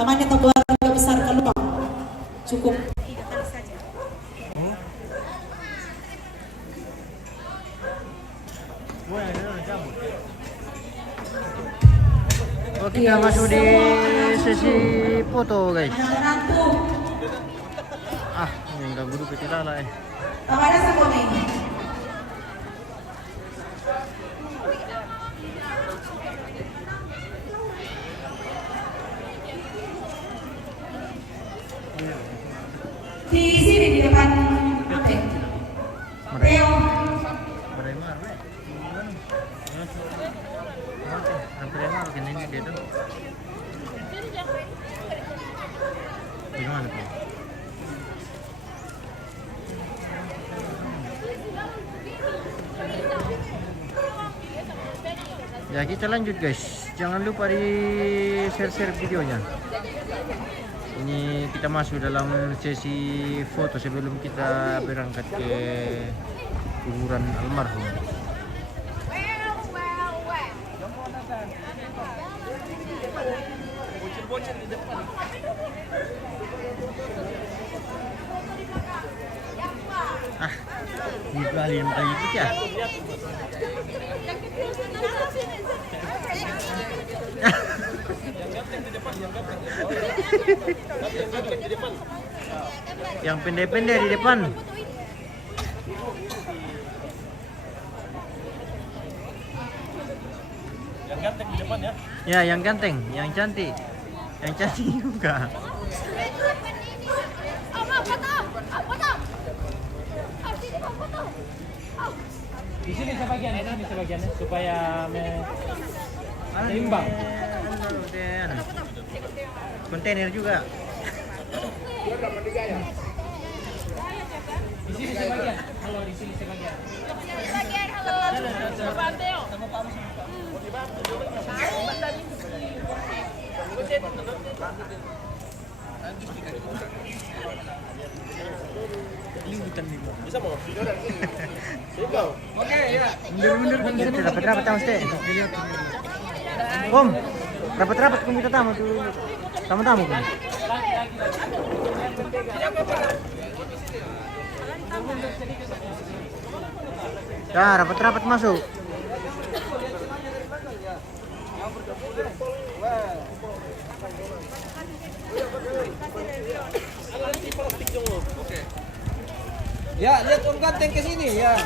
namanya keluarga besar Kelupang. Cukup. Oh, kita masuk di sesi foto guys. Ah, ini enggak guru kita lah. Kepada Sakone. Di sini di depan apa ya? Teo. Gimana tuh? Ya kita lanjut guys, jangan lupa di share videonya. Ini kita masuk dalam sesi foto sebelum kita berangkat ke kuburan almarhum. Ah, dibalik kayak gitu ya. Yang pendek-pendek di depan. Yang ganteng di depan ya. Ya, yang ganteng, yang cantik. Yang cantik juga. Di sini sebagian supaya seimbang. Kontainer juga. Di sini sebagian. Halo, di sini sebagian. Bisa mau? Oke ya. Mundur. Rapat-rapat tamu stay. Om, rapat-rapat kung kita tamu tuh. Tamu-tamu kan. Ya, rapat-rapat masuk. Ya, lihat Om Ganteng ke sini ya.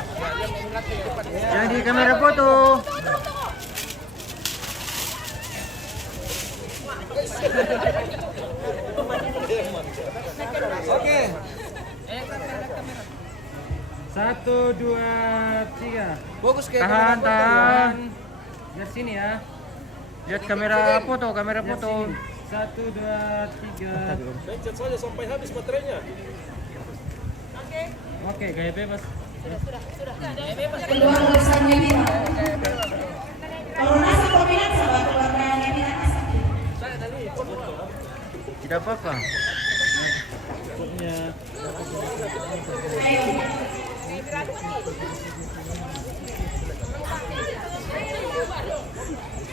Yang di kamera foto. Oke. 1, 2, 3. Fokus ke Tahan. Lihat sini ya. Lihat kamera foto. 1, 2, 3. Pencet saja sampai habis baterainya. Oke, gaya bebas. Kedua urusannya ini. Kalau nasa peminat sama keluarganya ini nasa. Tidak apa-apa. Fotonya. Ayo.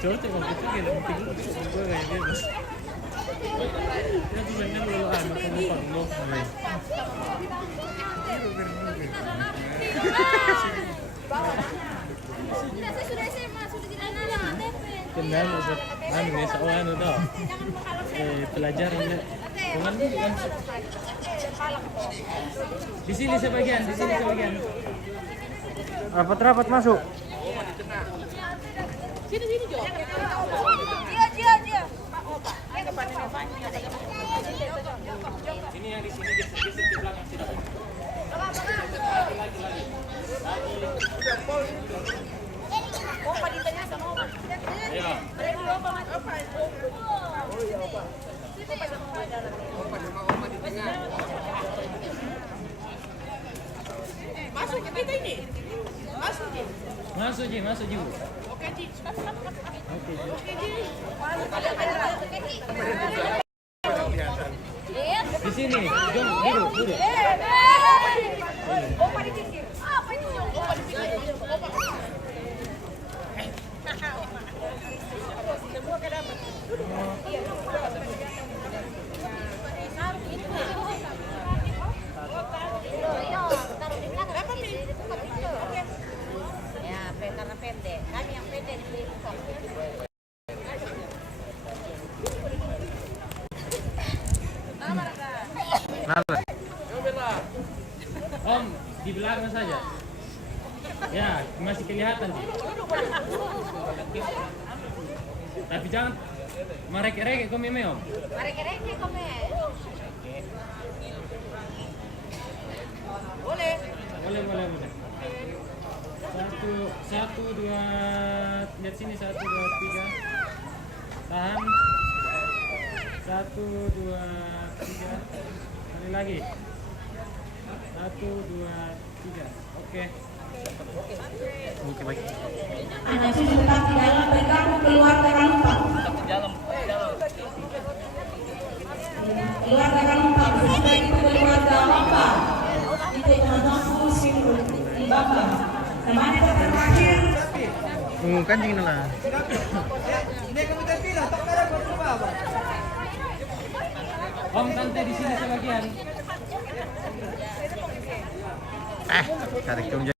Coba tengok itu gila, mungkin gue gaya bebas. Ya sebenarnya dulu anak penumpang lo. Sudah SMA, sudah tidak ada KTP. Kenal udah anu nih soal anu tau. Pelajaran ya. Dengan di sini sebagian. Rapat-rapat masuk. Sini Jo. Dia. Pak Opa. Yang depan ini. ini yang di sini geser di belakang sini. Opa ditanya sama Opa. Iya. Opa Mas. Oh iya Opa. Opa sama Opa di tengah. Masuk kita ini. Masuk Ji. Oke Ji. Di sini, Jom, duduk. Opa di pinggir. Apa itu Jo? Opa di pinggir. Opa. Semua ke dapat. Kenapa? Om, di belakang saja. Ya, masih kelihatan sih. Tapi jangan merek-rek kau meme om. Mereka-reka kome. Boleh. Boleh. Satu, dua, lihat sini 1, 2, 3. Tahan. 1, 2, 3. Kali lagi. 1, 2, 3. Oke. Oke, baik. Anda sudah tetap di dalam, bergabung keluarga Ralumpang. Keluarga Ralumpang, sesudah itu keluarga Bapak. Itu teman-teman musim di Bapak. Teman itu terakhir. Kancing na. Om, tante di sini sebagian. Tarik dong